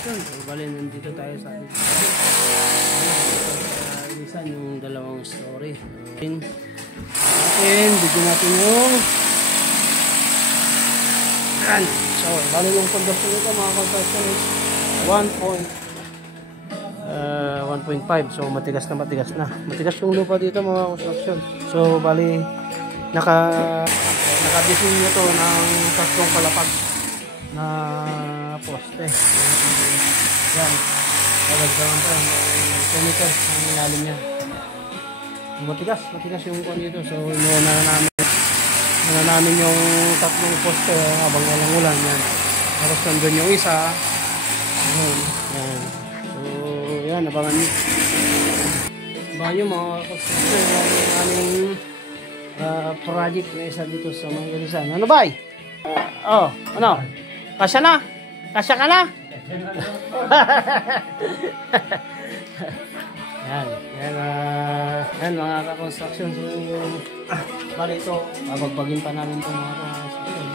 construction. So, bali, nandito tayo sa ating ilisan yung dalawang story. Bigyan natin yung so, bali yung pundasyon nito mga construction is 1.5. So, matigas na. Matigas yung lupa dito mga construction. So, bali, naka-design nyo to ng tatlong palapag na poste. Yan. Pagagdawan pa yung 2 meters ang ilalim niya. Matigas yung kuwan dito. So, inuuna namin yung tatlong poste habang walang ulan. Yan. Tapos nandun yung isa. Yan. So, yan. Abangan nyo. Abangan nyo mga construction yung aming project na isa dito sa mga ilisan. Ano ba? Ano? Kasya na? Kasya ka na? yan mga ka-construction. So, bali ito, bagbagin pa namin itong mga ka-construction.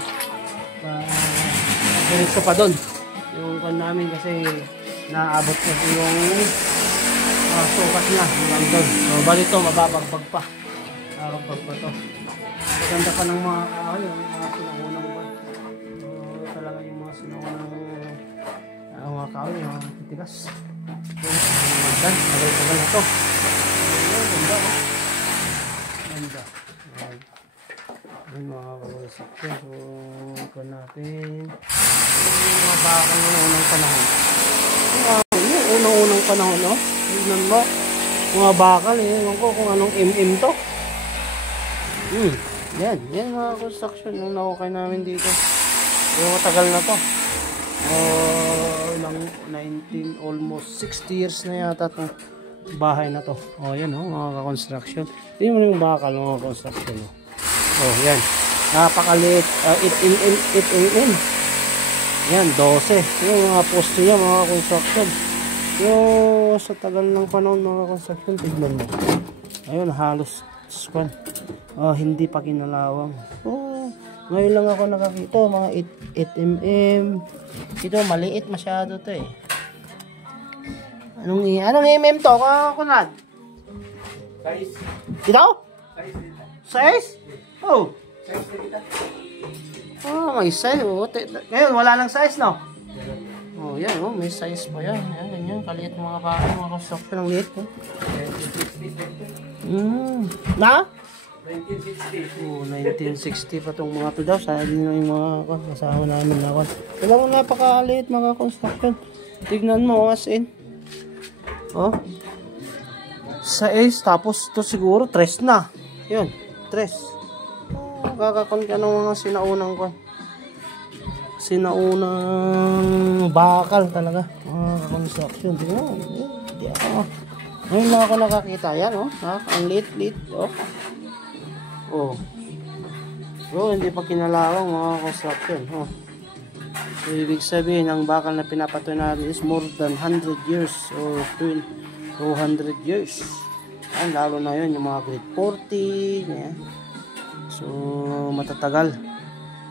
Diretso pa doon. Yung kan namin kasi naabot na yung sukat niya. So, bali ito, mababagbag pa. Mababagbag pa ito. Maganda pa ng mga kahoy, yung mga sinaunang ba. Talaga yung mga sinaunang mga kahoy, yung mga titigas. Tagal na ito. Ganda o. Ganda. Yung mga kawasak. So, ito natin. Yung mga bakal ng unang panahon. Yung unang panahon, no? Tignan mo. Mga bakal, ewan ko kung anong to. Yan mga construction yung nakukay namin dito. Yung tagal na to. Ilang 19, almost 60 years na yata itong bahay na to. Yan mga construction. Hindi mo yung bakal mga construction. Yan. Napakaliit. 8 mm. Yan, 12. Yung mga poste niya mga construction. Yung sa tagal ng panahon mga construction, tignan mo. Ayun, halos squan. Hindi pa kinalawang. Ngayon lang ako nakakita mga 8 mm. Ito maliit masyado to eh. Anong mm to? Kunad? Size. Ito? Size? Size kita. May size. Ngayon wala nang size no? Yan may size pa yan. Yan kaliit mga baka, mga construction ng liit. Na? 1960 pa itong mga to daw. Sabi nyo yung mga kasama namin na kwan. Kailangan napakaliit mga construction. Tignan mo as in. Size. Tapos ito siguro 3 na. Yun. 3. Kakakon ka ng mga sinaunang kwan. Sinaunang bakal talaga. Mga construction. Tignan mo. Ngayon lang ako nakakita. Yan ang liit. Hindi pa kinalawang mga construction. So, ibig sabihin, ang bakal na pinapatoy natin is more than 100 years or 200 years. Lalo na yun, yung mga grade 40. Yan. So, matatagal.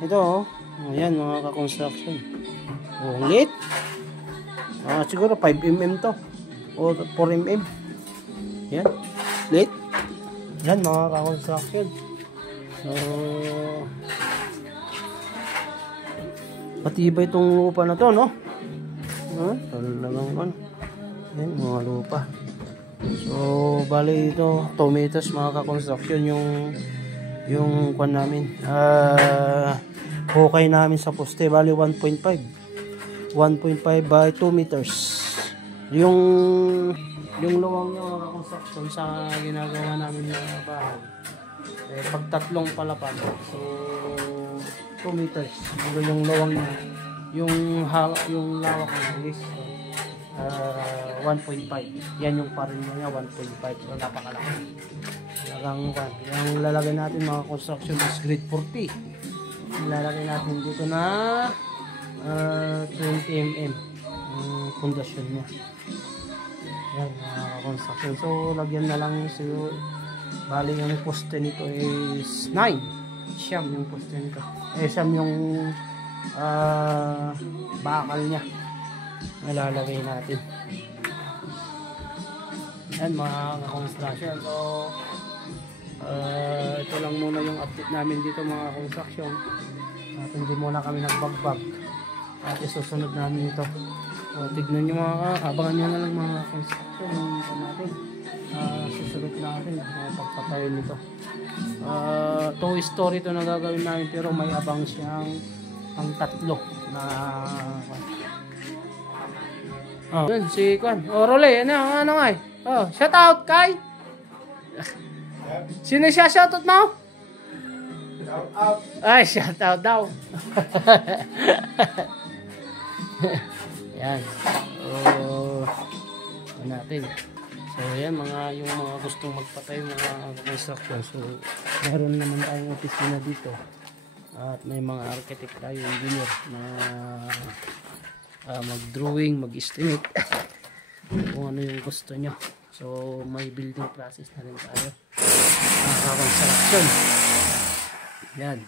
Ito, yan mga ka-construction. Lit. Siguro 5 mm to. O 4 mm. Yan. Lit. Yan mga ka-construction. So, matibay itong lupa na to, no? Talagang yan, mga lupa. So, bali ito 2 meters mga ka-construction yung kwan namin. Hukay namin sa poste. Bali 1.5 by 2 meters. Yung luwang nyo mga construction sa ginagawa namin na bahay. Pag tatlong palapag. So, 2 meters. Yung luwang nyo. Yung lawak nyo is 1.5. Yan yung parin niya 1.5. So, napakalaki. Yung lalagay natin mga construction is grade 40. Lalagay natin dito na 20 mm yung pundasyon niya. Yan mga construction. So lagyan na lang siguro. Bali yung poste nito is 9. Siyam yung poste nito. Siyam yung bakal niya. nalalagay natin. Yan mga construction. So ito lang muna yung update namin dito mga construction. At hindi muna kami nagbagbag. At isusunod namin ito. So tignan nyo abangan nyo na lang mga construction yung natin. Susunod natin pagpatayo nito. 2 story ito na gagawin namin, pero may abang siyang ang tatlo na yun si Kwan. Role, ano nga eh. Shout out kay sino siya shout out mo? Shout out. Ay, shout out daw. Yan. Natin. So yan yung mga gustong magpatayo mga construction. So meron naman tayong opisina dito. At may mga architect tayo, engineer na mag-drawing, mag-estimate kung ano yung gusto nyo. So may building process na rin tayo. Construction. Yan.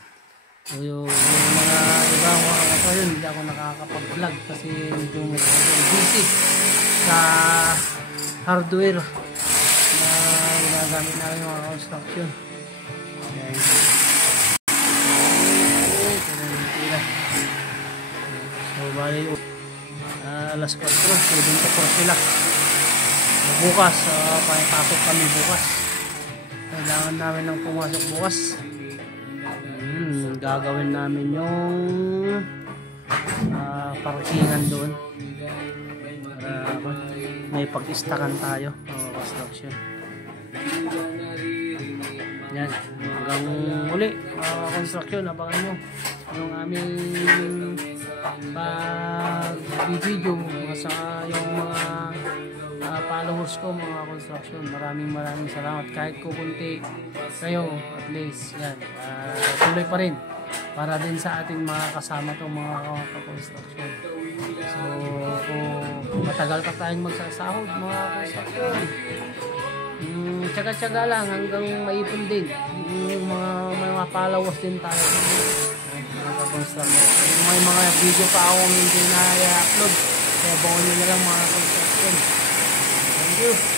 So yung mga ibang mga kapayon, hindi ako nakakapag-vlog kasi medyo busy sa hardware na ginagamit namin mga construction. Yan. So bali alas 4 so dito po sila bukas. Pasok kami bukas, kailangan namin ng pumasok bukas. Gagawin namin yung parkingan doon para may pag-istakan tayo construction. Yan, hanggang muli construction, abangan nyo yung aming pag-video sa yung mga followers ko mga construction. Maraming salamat kahit kukunti kayo, at least yan, tuloy pa rin para din sa ating mga kasama tong mga construction. So kung matagal pa tayong magsasahod mga construction, tsaga-tsaga lang hanggang maipon din yung mga followers din tayo mga construction. May mga video pa akong hindi na i-upload, kaya abangan nyo na lang mga construction. Thank you.